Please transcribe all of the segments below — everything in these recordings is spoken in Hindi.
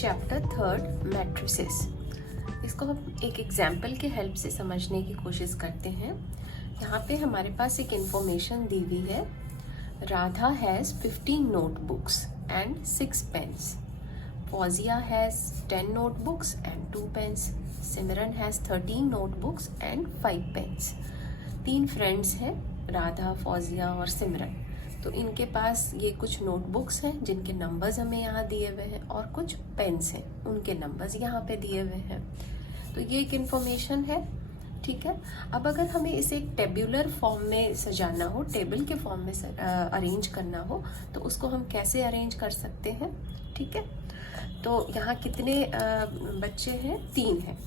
Chapter third matrices. इसको हम एक एग्जाम्पल के हेल्प से समझने की कोशिश करते हैं। यहाँ पे हमारे पास एक इंफॉर्मेशन दी हुई है। Radha has 15 notebooks and 6 pens. Fawzia has 10 notebooks and 2 pens. Simran has 13 notebooks and 5 pens. 3 friends हैं, राधा, फौजिया और सिमरन। तो इनके पास ये कुछ नोटबुक्स हैं जिनके नंबर्स हमें यहाँ दिए हुए हैं और कुछ पेन्स हैं, उनके नंबर्स यहाँ पे दिए हुए हैं। तो ये एक इन्फॉर्मेशन है, ठीक है। अब अगर हमें इसे एक टेबुलर फॉर्म में सजाना हो, टेबल के फॉर्म में अरेंज करना हो, तो उसको हम कैसे अरेंज कर सकते हैं, ठीक है। तो यहाँ कितने बच्चे हैं? 3 हैं।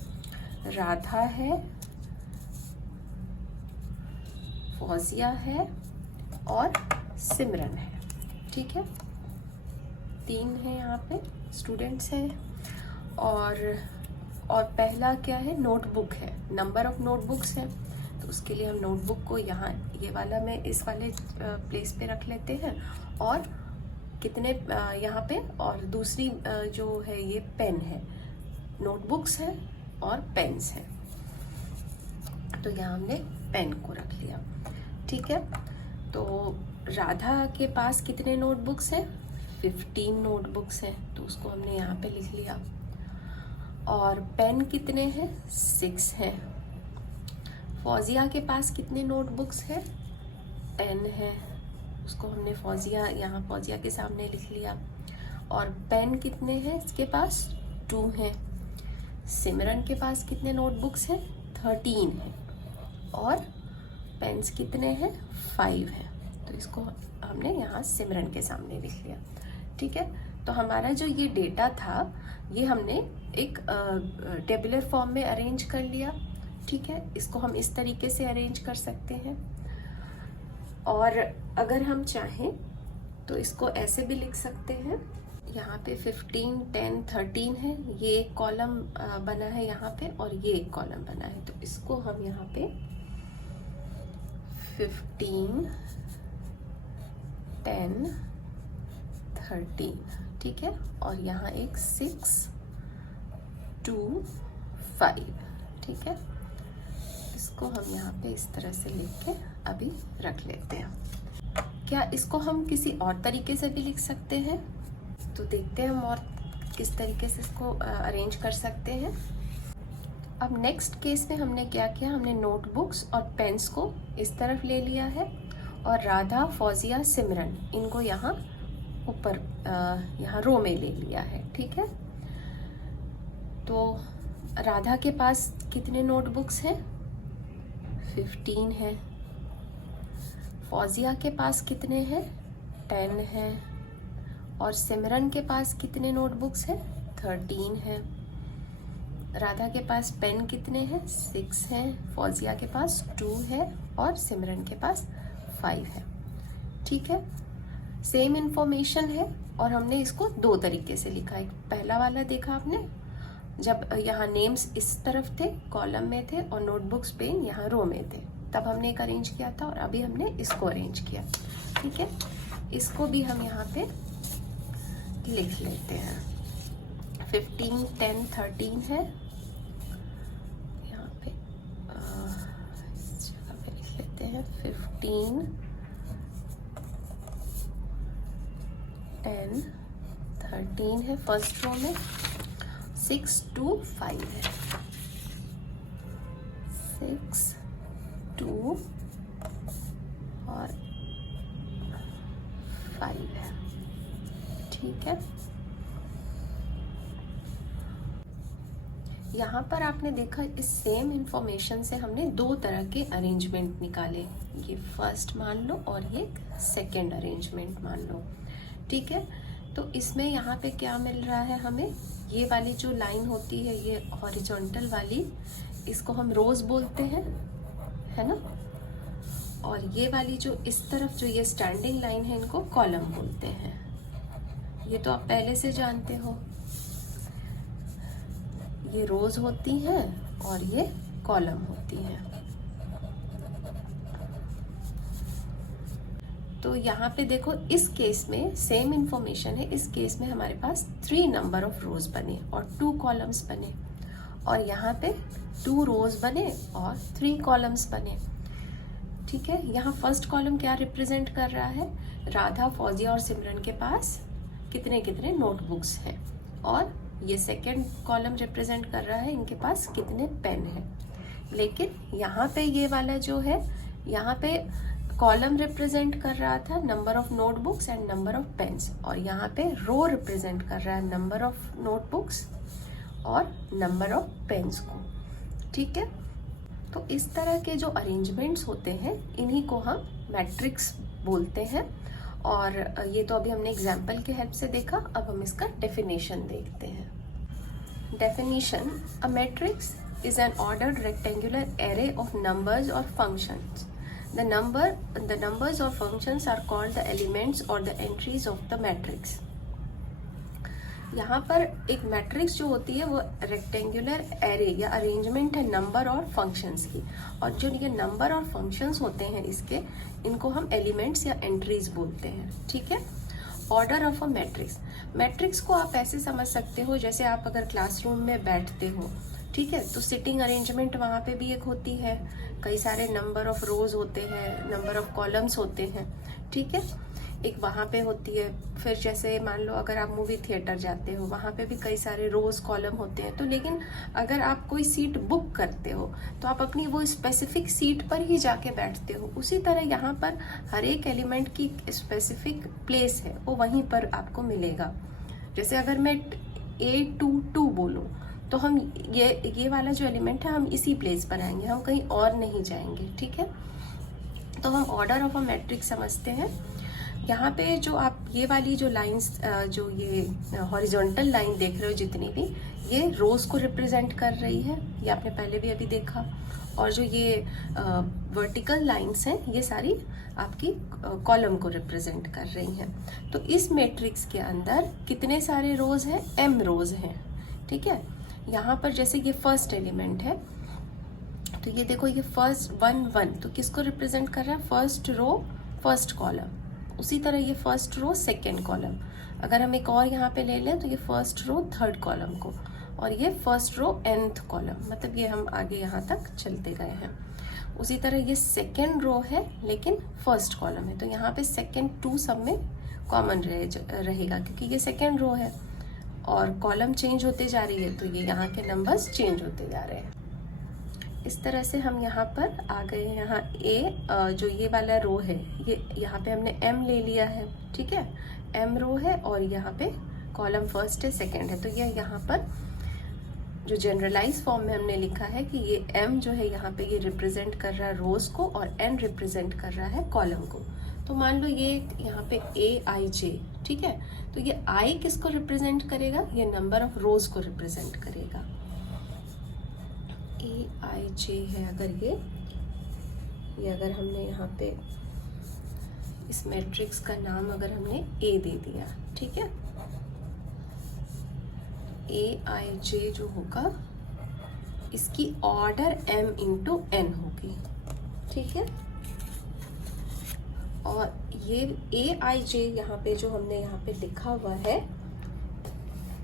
राधा है, फौजिया है और सिमरन है, ठीक है। 3 है यहाँ पे स्टूडेंट्स हैं। और पहला क्या है? नोटबुक है, नंबर ऑफ नोटबुक्स है। तो उसके लिए हम नोटबुक को यहाँ ये वाला में इस वाले प्लेस पे रख लेते हैं। और कितने यहाँ पे, और दूसरी जो है ये पेन है। नोटबुक्स है और पेन्स है, तो यहाँ हमने पेन को रख लिया, ठीक है। तो राधा के पास कितने नोटबुक्स हैं? 15 नोटबुक्स हैं, तो उसको हमने यहाँ पे लिख लिया। और पेन कितने हैं? 6 हैं। फौजिया के पास कितने नोटबुक्स हैं? 10 हैं, उसको हमने फौजिया यहाँ फौजिया के सामने लिख लिया। और पेन कितने हैं इसके पास? 2 हैं। सिमरन के पास कितने नोटबुक्स हैं? 13 हैं। और पेन्स कितने हैं? 5 हैं। तो इसको हमने यहाँ सिमरन के सामने लिख लिया, ठीक है। तो हमारा जो ये डेटा था ये हमने एक टेबुलर फॉर्म में अरेंज कर लिया, ठीक है। इसको हम इस तरीके से अरेंज कर सकते हैं। और अगर हम चाहें तो इसको ऐसे भी लिख सकते हैं। यहाँ पे 15, 10, 13 है, ये एक कॉलम बना है यहाँ पे और ये एक कॉलम बना है। तो इसको हम यहाँ पे 15, 10, 13, ठीक है। और यहाँ एक 6, 2, 5, ठीक है। इसको हम यहाँ पे इस तरह से लिख के अभी रख लेते हैं। क्या इसको हम किसी और तरीके से भी लिख सकते हैं? तो देखते हैं हम और किस तरीके से इसको अरेंज कर सकते हैं। अब नेक्स्ट केस में हमने क्या किया? हमने नोटबुक्स और पेन्स को इस तरफ ले लिया है और राधा, फौजिया, सिमरन इनको यहाँ ऊपर यहाँ रो में ले लिया है, ठीक है। तो राधा के पास कितने नोटबुक्स हैं? 15 हैं। फौजिया के पास कितने हैं? 10 हैं। और सिमरन के पास कितने नोटबुक्स हैं? 13 हैं। राधा के पास पेन कितने हैं? 6 हैं। फौजिया के पास 2 है और सिमरन के पास 5 है, ठीक है। सेम इंफॉर्मेशन है और हमने इसको 2 तरीके से लिखा है। पहला वाला देखा आपने, जब यहाँ नेम्स इस तरफ थे, कॉलम में थे, और नोटबुक्स पेन यहाँ रो में थे, तब हमने एक अरेंज किया था। और अभी हमने इसको अरेंज किया, ठीक है। इसको भी हम यहाँ पे लिख लेते हैं। 15, 10, 13 है, यहाँ पे इस जगह पे लिख लेते हैं। 15, 10, 13 है फर्स्ट रो में। 6, 2, 5 है। 6, 2 और 5 है, ठीक है। यहाँ पर आपने देखा इस सेम इंफॉर्मेशन से हमने 2 तरह के अरेंजमेंट निकाले। ये फर्स्ट मान लो और ये सेकंड अरेंजमेंट मान लो, ठीक है। तो इसमें यहाँ पे क्या मिल रहा है हमें? ये वाली जो लाइन होती है, ये हॉरिजॉन्टल वाली, इसको हम रोज बोलते हैं, है ना। और ये वाली जो इस तरफ जो ये स्टैंडिंग लाइन है, इनको कॉलम बोलते हैं। ये तो आप पहले से जानते हो, ये रोज होती हैं और ये कॉलम होती हैं। तो यहाँ पे देखो इस केस में सेम इंफॉर्मेशन है, इस केस में हमारे पास 3 नंबर ऑफ रोज बने और 2 कॉलम्स बने, और यहाँ पे 2 रोज बने और 3 कॉलम्स बने। ठीक है, यहाँ फर्स्ट कॉलम क्या रिप्रेजेंट कर रहा है, राधा, फौजिया और सिमरन के पास कितने कितने नोटबुक्स हैं, और ये सेकेंड कॉलम रिप्रेजेंट कर रहा है इनके पास कितने पेन हैं। लेकिन यहाँ पे ये वाला जो है, यहाँ पे कॉलम रिप्रेजेंट कर रहा था number of notebooks and number of pens, और यहाँ पे रो रिप्रेजेंट कर रहा है नंबर ऑफ नोटबुक्स और नंबर ऑफ पेन्स को। ठीक है, तो इस तरह के जो अरेंजमेंट्स होते हैं इन्हीं को हम मैट्रिक्स बोलते हैं। और ये तो अभी हमने एग्जाम्पल के हेल्प से देखा, अब हम इसका डेफिनेशन देखते हैं। Definition, a matrix is an ordered rectangular array of numbers or functions. The numbers or functions are called the elements or the entries of the matrix. यहाँ पर एक मैट्रिक्स जो होती है वो रेक्टेंगुलर एरे या अरेंजमेंट है नंबर और फंक्शंस की, और जो ये नंबर और फंक्शंस होते हैं इसके, इनको हम एलिमेंट्स या एंट्रीज बोलते हैं। ठीक है, order of a matrix, matrix को आप ऐसे समझ सकते हो जैसे आप अगर क्लासरूम में बैठते हो, ठीक है, तो सिटिंग अरेंजमेंट वहाँ पे भी एक होती है, कई सारे नंबर ऑफ रोज होते हैं, नंबर ऑफ कॉलम्स होते हैं। ठीक है, एक वहाँ पे होती है। फिर जैसे मान लो अगर आप मूवी थिएटर जाते हो, वहाँ पे भी कई सारे रोज कॉलम होते हैं। तो लेकिन अगर आप कोई सीट बुक करते हो तो आप अपनी वो स्पेसिफिक सीट पर ही जाके बैठते हो। उसी तरह यहाँ पर हर एक एलिमेंट की स्पेसिफिक प्लेस है, वो वहीं पर आपको मिलेगा। जैसे अगर मैं A22 बोलूँ तो हम ये वाला जो एलिमेंट है हम इसी प्लेस पर आएंगे, हम कहीं और नहीं जाएंगे। ठीक है, तो हम ऑर्डर ऑफ अ मैट्रिक्स समझते हैं। यहाँ पे जो आप ये वाली जो लाइंस, जो ये हॉरिजॉन्टल लाइन देख रहे हो जितनी भी, ये रोज को रिप्रेजेंट कर रही है, ये आपने पहले भी अभी देखा। और जो ये वर्टिकल लाइंस हैं ये सारी आपकी कॉलम को रिप्रेजेंट कर रही हैं। तो इस मैट्रिक्स के अंदर कितने सारे रोज हैं, m रोज हैं। ठीक है, यहाँ पर जैसे ये फर्स्ट एलिमेंट है, तो ये देखो ये फर्स्ट 1 1, तो किसको रिप्रेजेंट कर रहा है, फर्स्ट रो फर्स्ट कॉलम। उसी तरह ये फर्स्ट रो सेकेंड कॉलम। अगर हम एक और यहाँ पे ले लें तो ये फर्स्ट रो थर्ड कॉलम को, और ये फर्स्ट रो nth कॉलम, मतलब ये हम आगे यहाँ तक चलते गए हैं। उसी तरह ये सेकेंड रो है लेकिन फर्स्ट कॉलम है, तो यहाँ पे सेकेंड 2 सब में कॉमन रहेगा क्योंकि ये सेकेंड रो है, और कॉलम चेंज होते जा रही है तो ये यहाँ के नंबर्स चेंज होते जा रहे हैं। इस तरह से हम यहाँ पर आ गए हैं। यहाँ A जो ये वाला रो है, ये यहाँ पे हमने M ले लिया है। ठीक है, M रो है और यहाँ पे कॉलम फर्स्ट है सेकंड है, तो ये यहाँ पर जो जनरलाइज फॉर्म में हमने लिखा है कि ये M जो है यहाँ पे ये रिप्रेजेंट कर रहा है रोज को और N रिप्रेजेंट कर रहा है कॉलम को। तो मान लो ये यहाँ पे AIJ, ठीक है, तो ये I किसको रिप्रेजेंट करेगा, ये नंबर ऑफ रोज को रिप्रेजेंट करेगा। AIJ है अगर ये अगर हमने यहाँ पे इस मैट्रिक्स का नाम अगर हमने A दे दिया, ठीक है, AIJ जो होगा इसकी ऑर्डर M इंटू N होगी। ठीक है, और ये AIJ यहाँ पे जो हमने यहाँ पे लिखा हुआ है,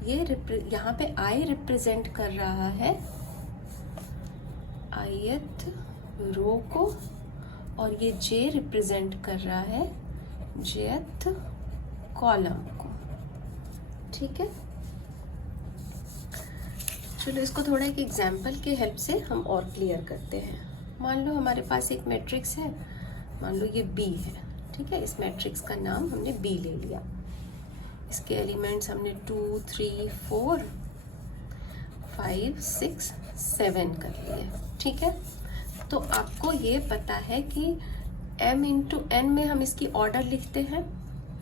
ये यहाँ पे I रिप्रेजेंट कर रहा है ith रो को, और ये J रिप्रेजेंट कर रहा है jth कॉलम को। ठीक है, चलो इसको थोड़ा एक एग्जाम्पल के हेल्प से हम और क्लियर करते हैं। मान लो हमारे पास एक मैट्रिक्स है, मान लो ये B है। ठीक है, इस मैट्रिक्स का नाम हमने B ले लिया। इसके एलिमेंट्स हमने 2 3 4 5 6 7 कर लिए। ठीक है, तो आपको ये पता है कि M इंटू N में हम इसकी ऑर्डर लिखते हैं,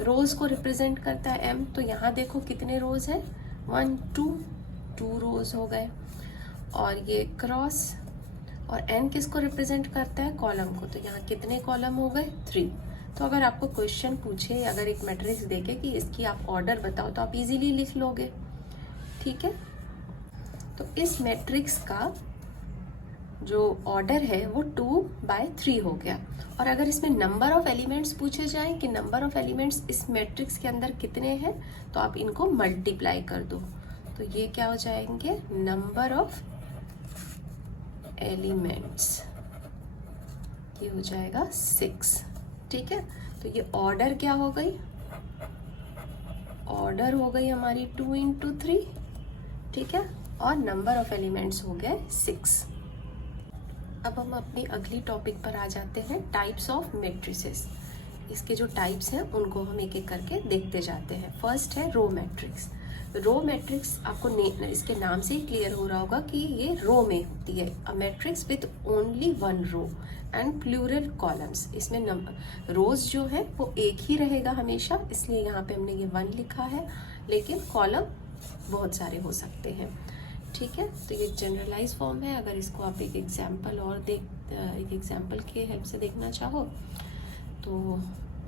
रोज को रिप्रेजेंट करता है M, तो यहाँ देखो कितने रोज है, 1 2 रोज हो गए, और ये क्रॉस, और N किसको रिप्रेजेंट करता है, कॉलम को, तो यहाँ कितने कॉलम हो गए, 3। तो अगर आपको क्वेश्चन पूछे, अगर एक मैट्रिक्स देखे कि इसकी आप ऑर्डर बताओ, तो आप इजीली लिख लोगे। ठीक है, तो इस मैट्रिक्स का जो ऑर्डर है वो 2/3 हो गया। और अगर इसमें नंबर ऑफ एलिमेंट्स पूछे जाएं कि नंबर ऑफ एलिमेंट्स इस मैट्रिक्स के अंदर कितने हैं, तो आप इनको मल्टीप्लाई कर दो, तो ये क्या हो जाएंगे, नंबर ऑफ एलिमेंट्स, ये हो जाएगा 6। ठीक है, तो ये ऑर्डर क्या हो गई, ऑर्डर हो गई हमारी 2 × 3। ठीक है, और नंबर ऑफ एलिमेंट्स हो गए 6। अब हम अपनी अगली टॉपिक पर आ जाते हैं, टाइप्स ऑफ मैट्रिसेस। इसके जो टाइप्स हैं उनको हम एक एक करके देखते जाते हैं। फर्स्ट है रो मैट्रिक्स। रो मैट्रिक्स आपको इसके नाम से ही क्लियर हो रहा होगा कि ये रो में होती है। A matrix with only 1 row and plural columns. इसमें नंबर रोज जो है वो एक ही रहेगा हमेशा, इसलिए यहाँ पे हमने ये 1 लिखा है, लेकिन कॉलम बहुत सारे हो सकते हैं। ठीक है, तो ये जनरलाइज फॉर्म है। अगर इसको आप एक एग्जाम्पल और एक एग्जाम्पल के हेल्प से देखना चाहो तो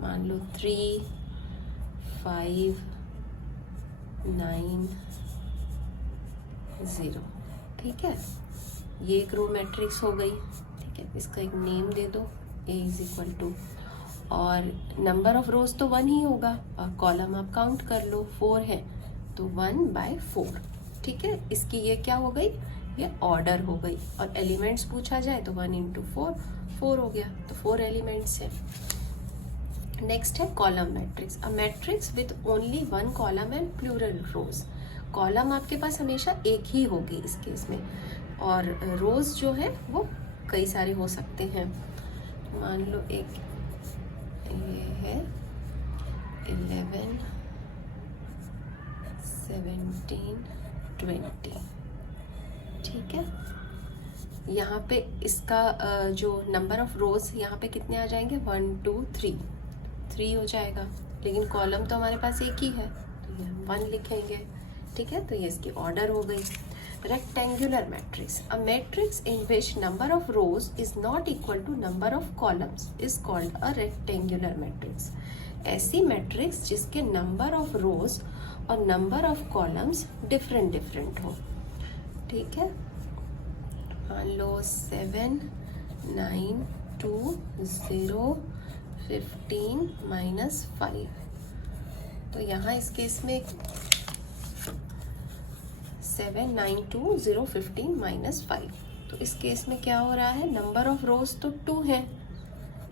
मान लो 3, 5, 9, 0। ठीक है, ये एक रो मैट्रिक्स हो गई। ठीक है, इसका एक नेम दे दो, A = और नंबर ऑफ रोज तो 1 ही होगा, और कॉलम आप काउंट कर लो, 4 है तो 1/4। ठीक है, इसकी ये क्या हो गई, ये ऑर्डर हो गई। और एलिमेंट्स पूछा जाए तो 1 × 4 4 हो गया, तो 4 एलिमेंट्स है। नेक्स्ट है column matrix. A matrix with only 1 column and plural rows. Column आपके पास हमेशा एक ही होगी इस केस में, और रोज जो है वो कई सारे हो सकते हैं। मान लो एक ये है 11, 17, 20। ठीक है, यहाँ पे इसका जो नंबर ऑफ रोज यहाँ पे कितने आ जाएंगे, 1, 2, 3 हो जाएगा, लेकिन कॉलम तो हमारे पास एक ही है तो ये हम 1 लिखेंगे। ठीक है, तो ये इसकी ऑर्डर हो गई। Rectangular matrix. A matrix in which number of rows is not equal to number of columns is called a rectangular matrix. ऐसी मैट्रिक्स जिसके नंबर ऑफ रोज और नंबर ऑफ कॉलम्स डिफरेंट हो। ठीक है, मान लो 7, 9, 2, 0, 15 -5। तो यहाँ इस केस में 7, 9, 2, 0, 15 -5। तो इस केस में क्या हो रहा है, नंबर ऑफ रोज तो 2 है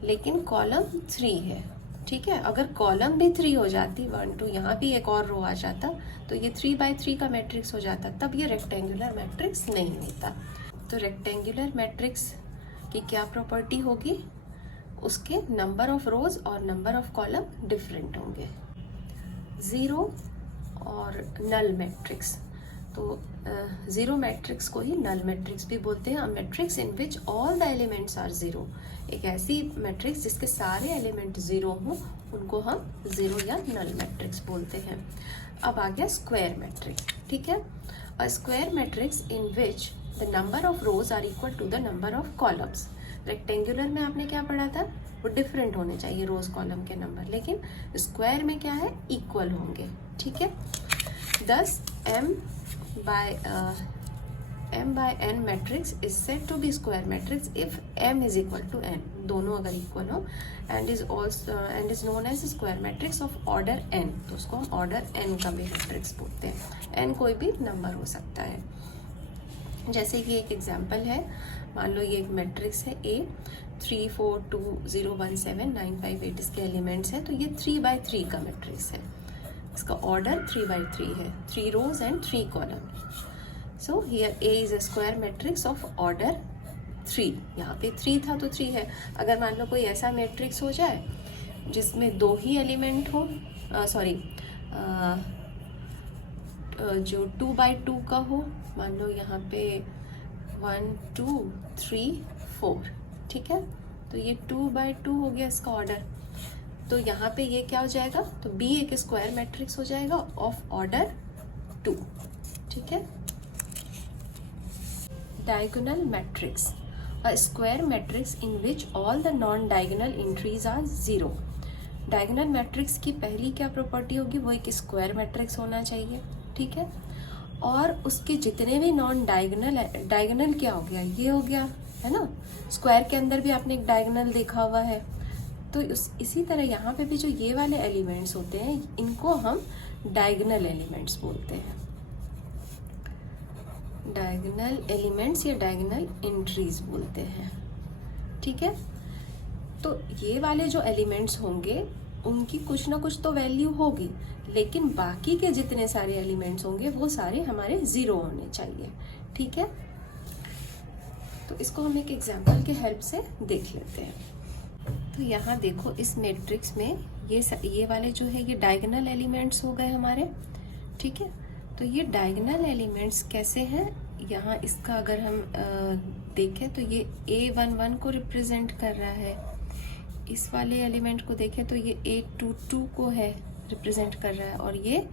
लेकिन कॉलम 3 है। ठीक है, अगर कॉलम भी 3 हो जाती, 1, 2, यहाँ भी एक और रो आ जाता, तो ये 3/3 का मैट्रिक्स हो जाता, तब ये रेक्टेंगुलर मैट्रिक्स नहीं होता। तो रेक्टेंगुलर मैट्रिक्स की क्या प्रॉपर्टी होगी, उसके नंबर ऑफ रोज और नंबर ऑफ कॉलम डिफरेंट होंगे। 0 और नल मैट्रिक्स। तो 0 मैट्रिक्स को ही नल मैट्रिक्स भी बोलते हैं। A matrix in which all the elements are 0। एक ऐसी मैट्रिक्स जिसके सारे एलिमेंट 0 हों, उनको हम 0 या नल मैट्रिक्स बोलते हैं। अब आ गया स्क्वायर मैट्रिक्स। ठीक है, a square matrix in which the number of rows are equal to the number of columns. Rectangular में आपने क्या पढ़ा था, वो डिफरेंट होने चाहिए रोज कॉलम के नंबर, लेकिन स्क्वायर में क्या है, इक्वल होंगे। ठीक है, thus m by n matrix is said to be square matrix if m is equal to n, दोनों अगर इक्वल हो, and is known as square matrix of order n। तो उसको हम ऑर्डर n का भी मैट्रिक्स बोलते हैं। n कोई भी नंबर हो सकता है। जैसे कि एक एग्जांपल है, मान लो ये एक मैट्रिक्स है A, 3, 4, 2, 0, 1, 7, 9, 5, 8 इसके एलिमेंट्स है, तो ये 3/3 का मैट्रिक्स है। इसका ऑर्डर 3/3 है, 3 rows and 3 column. So here A is a square matrix of order 3। यहाँ पे 3 था तो 3 है। अगर मान लो कोई ऐसा मैट्रिक्स हो जाए जिसमें 2 ही एलिमेंट हो, जो 2/2 का हो, मान लो यहाँ पे 1, 2, 3, 4। ठीक है, तो ये 2/2 हो गया इसका ऑर्डर। तो यहाँ पे ये क्या हो जाएगा, तो B एक स्क्वायर मैट्रिक्स हो जाएगा ऑफ ऑर्डर 2। ठीक है, diagonal matrix. A square matrix in which all the non diagonal entries are 0। Diagonal matrix की पहली क्या प्रॉपर्टी होगी, वो एक स्क्वायर मैट्रिक्स होना चाहिए। ठीक है, और उसके जितने भी नॉन डायगोनल क्या हो गया, ये हो गया है ना। स्क्वायर के अंदर भी आपने एक डायगोनल देखा हुआ है। तो इसी तरह यहाँ पे भी जो ये वाले एलिमेंट्स होते हैं इनको हम डायगोनल एलिमेंट्स बोलते हैं, डायगोनल एलिमेंट्स या डायगोनल एंट्रीज बोलते हैं। ठीक है, तो ये वाले जो एलिमेंट्स होंगे उनकी कुछ ना कुछ तो वैल्यू होगी, लेकिन बाकी के जितने सारे एलिमेंट्स होंगे वो सारे हमारे 0 होने चाहिए। ठीक है, तो इसको हम एक एग्जांपल के हेल्प से देख लेते हैं। तो यहाँ देखो इस मैट्रिक्स में ये वाले जो है ये डायगोनल एलिमेंट्स हो गए हमारे। ठीक है, तो ये डायगोनल एलिमेंट्स कैसे हैं, यहाँ इसका अगर हम देखें तो ये A11 को रिप्रेजेंट कर रहा है, इस वाले एलिमेंट को देखें तो ये A22 को है रिप्रेजेंट कर रहा है, और ये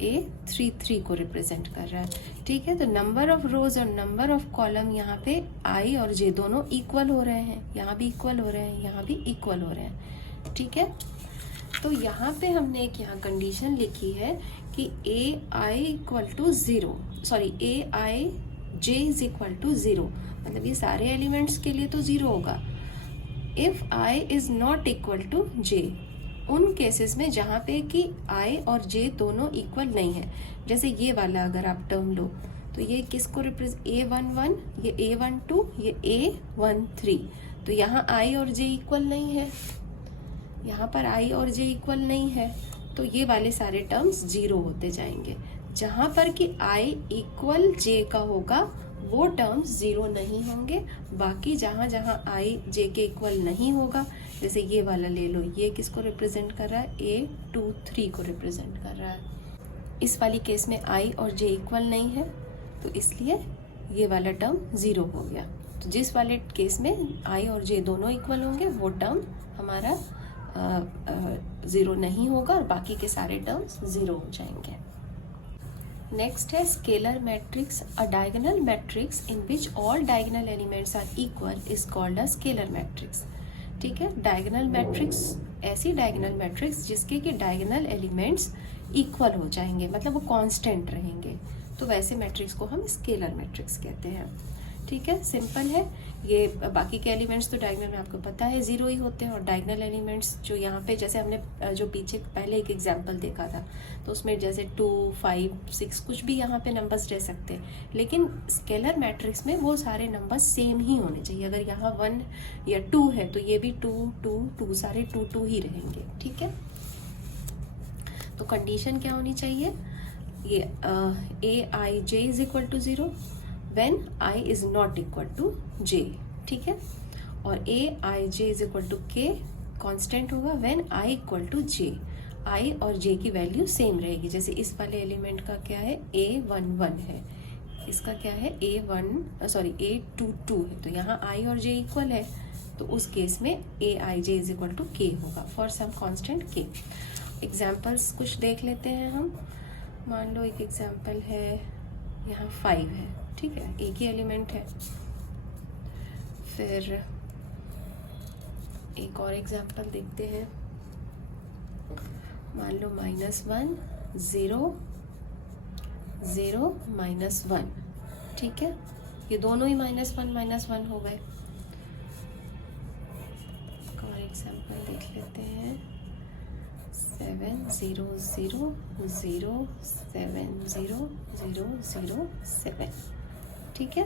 A33 को रिप्रेजेंट कर रहा है। ठीक है, तो नंबर ऑफ रोज और नंबर ऑफ कॉलम यहाँ पे I और J दोनों इक्वल हो रहे हैं, यहाँ भी इक्वल हो रहे हैं, यहाँ भी इक्वल हो रहे हैं। ठीक है, तो यहाँ पे हमने एक यहाँ कंडीशन लिखी है कि AI equal to 0, sorry AIJ is equal to 0, मतलब ये सारे एलिमेंट्स के लिए तो 0 होगा। If I is not equal to J, उन केसेस में जहाँ पे कि I और J दोनों इक्वल नहीं है, जैसे ये वाला अगर आप टर्म लो तो ये किसको रिप्रेजेंट, A11, ये A12, ये A13, तो यहाँ I और J इक्वल नहीं है, यहाँ पर I और J इक्वल नहीं है, तो ये वाले सारे टर्म्स 0 होते जाएंगे। जहाँ पर कि I इक्वल J का होगा वो टर्म्स 0 नहीं होंगे, बाकी जहाँ जहाँ I J के इक्वल नहीं होगा, जैसे ये वाला ले लो, ये किसको रिप्रेजेंट कर रहा है, A23 को रिप्रेजेंट कर रहा है। इस वाली केस में I और J इक्वल नहीं है, तो इसलिए ये वाला टर्म 0 हो गया। तो जिस वाले केस में I और J दोनों इक्वल होंगे वो टर्म हमारा 0 नहीं होगा, और बाकी के सारे टर्म्स 0 हो जाएंगे। Next is scalar matrix. A diagonal matrix in which all diagonal elements are equal is called a scalar matrix. ठीक है, डायगोनल मैट्रिक्स ऐसी डायगोनल मैट्रिक्स जिसके कि डायगोनल एलिमेंट्स इक्वल हो जाएंगे, मतलब वो कांस्टेंट रहेंगे, तो वैसे मैट्रिक्स को हम स्केलर मैट्रिक्स कहते हैं। ठीक है, सिंपल है ये। बाकी के एलिमेंट्स तो डायगोनल में आपको पता है 0 ही होते हैं, और डायगोनल एलिमेंट्स जो यहाँ पे, जैसे हमने जो पीछे पहले एक एग्जांपल देखा था, तो उसमें जैसे 2, 5, 6 कुछ भी यहाँ पे नंबर्स रह सकते हैं, लेकिन स्केलर मैट्रिक्स में वो सारे नंबर्स सेम ही होने चाहिए। अगर यहाँ 1 या 2 है तो ये भी 2, 2, 2, सारे 2, 2 ही रहेंगे। ठीक है, तो कंडीशन क्या होनी चाहिए, ये AIJ is equal to 0 when I is not equal to J। ठीक है, और AIJ is equal to K constant होगा when I equal to J। I और J की वैल्यू सेम रहेगी, जैसे इस वाले एलिमेंट का क्या है, A11 है, इसका क्या है, A22 है, तो यहाँ I और J इक्वल है, तो उस केस में AIJ is equal to K होगा for some constant K। Examples कुछ देख लेते हैं हम। मान लो एक एग्जाम्पल है, यहाँ 5 है, ठीक है, एक ही एलिमेंट है। फिर एक और एग्जांपल देखते हैं, मान लो -1, 0, 0, -1। ठीक है, ये दोनों ही -1 हो गए। एक और एग्जांपल देख लेते हैं, 7, 0, 0, 0, 7, 0, 0, 0, 7। ठीक है,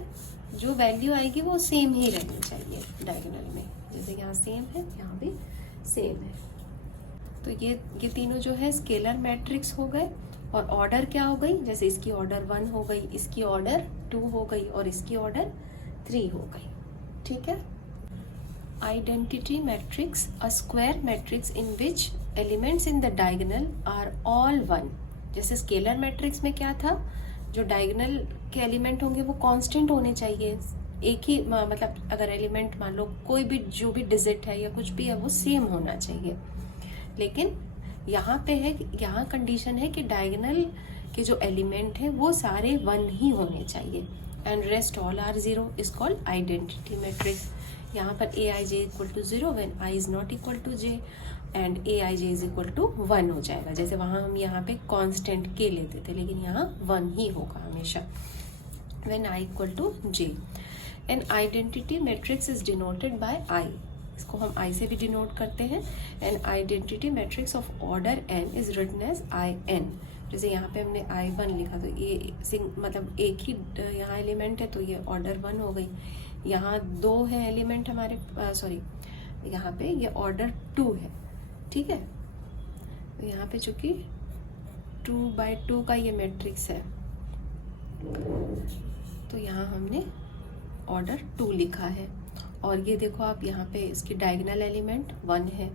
जो वैल्यू आएगी वो सेम ही रहनी चाहिए डायगोनल में, जैसे यहाँ सेम है यहाँ भी सेम है। तो ये तीनों जो है स्केलर मैट्रिक्स हो गए, और ऑर्डर क्या हो गई, जैसे इसकी ऑर्डर 1 हो गई, इसकी ऑर्डर 2 हो गई, और इसकी ऑर्डर 3 हो गई। ठीक है, identity matrix, a square matrix in which elements in the diagonal are all 1। जैसे स्केलर मैट्रिक्स में क्या था, जो डायगोनल के एलिमेंट होंगे वो कांस्टेंट होने चाहिए, एक ही, मतलब अगर एलिमेंट मान लो कोई भी जो भी डिजिट है या कुछ भी है वो सेम होना चाहिए। लेकिन यहाँ पे है, यहाँ कंडीशन है कि डायगोनल के जो एलिमेंट है वो सारे 1 ही होने चाहिए, and rest all are 0 is called identity matrix. यहाँ पर AIJ equal to 0 when I is not equal to J, and AIJ is equal to 1 हो जाएगा। जैसे वहाँ हम यहाँ पे कांस्टेंट K लेते थे, लेकिन यहाँ 1 ही होगा हमेशा when I equal to J। An identity matrix is denoted by I, इसको हम आई से भी डिनोट करते हैं। An identity matrix of order n is written as I n. जैसे यहाँ पे हमने I1 लिखा तो ये मतलब एक ही यहाँ एलिमेंट है तो ये ऑर्डर 1 हो गई। यहाँ 2 है एलिमेंट हमारे, सॉरी यहाँ पे ये ऑर्डर 2 है, ठीक है। तो यहाँ पे चूंकि 2x2 का ये मैट्रिक्स है तो यहाँ हमने ऑर्डर 2 लिखा है। और ये देखो आप यहाँ पे इसकी डायगोनल एलिमेंट 1 है,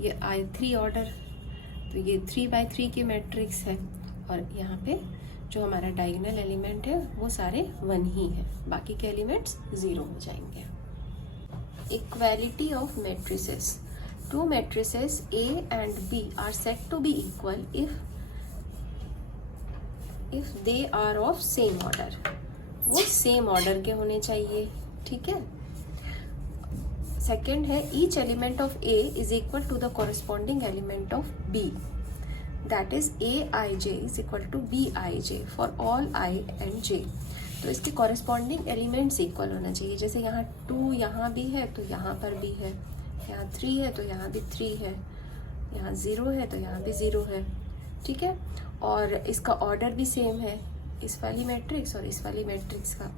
ये I3 ऑर्डर, तो ये 3x3 की मैट्रिक्स है। और यहाँ पे जो हमारा डायगोनल एलिमेंट है वो सारे 1 ही है, बाकी के एलिमेंट्स 0 हो जाएंगे। Equality of matrices, 2 matrices A and B are said to be equal if they are of same order, वो सेम ऑर्डर के होने चाहिए, ठीक है। सेकेंड है each element of A is equal to the corresponding element of B, that is Aij is equal to Bij for all I and J। तो इसके कॉरेस्पॉन्डिंग एलिमेंट्स इक्वल होना चाहिए। जैसे यहाँ 2 यहाँ भी है तो यहाँ पर भी है, यहाँ 3 है तो यहाँ भी 3 है, यहाँ 0 है तो यहाँ भी 0 है, ठीक है। और इसका ऑर्डर भी सेम है, इस वाली मैट्रिक्स और इस वाली मैट्रिक्स का,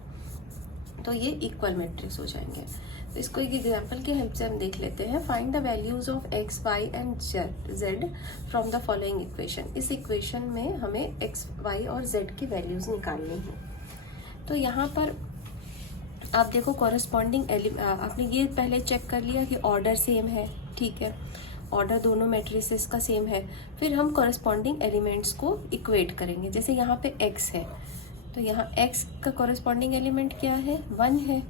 तो ये इक्वल मैट्रिक्स हो जाएंगे। तो इसको एक एग्जांपल की हेल्प से हम देख लेते हैं। Find the values of x, y and z from the following equation. इस इक्वेशन में हमें x, y और z की वैल्यूज निकालनी है। तो यहाँ पर आप देखो कॉरेस्पॉन्डिंग आपने ये पहले चेक कर लिया कि ऑर्डर सेम है, ठीक है, ऑर्डर दोनों मैट्रिसेस का सेम है। फिर हम कॉरेस्पॉन्डिंग एलिमेंट्स को इक्वेट करेंगे। जैसे यहाँ पे x है तो यहाँ x का कॉरेस्पॉन्डिंग एलिमेंट क्या है, 1 है,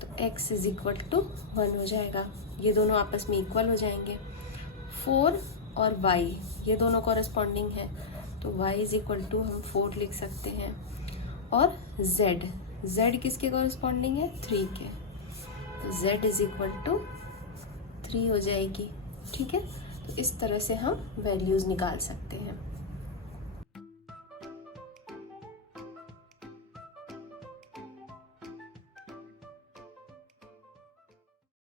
तो x इज इक्वल टू 1 हो जाएगा, ये दोनों आपस में इक्वल हो जाएंगे। 4 और y ये दोनों कॉरेस्पॉन्डिंग है तो y इज इक्वल टू हम 4 लिख सकते हैं। और z किसके कॉरेस्पॉन्डिंग है, 3 के, तो z इज इक्वल टू 3 हो जाएगी, ठीक है। तो इस तरह से हम वैल्यूज निकाल सकते हैं।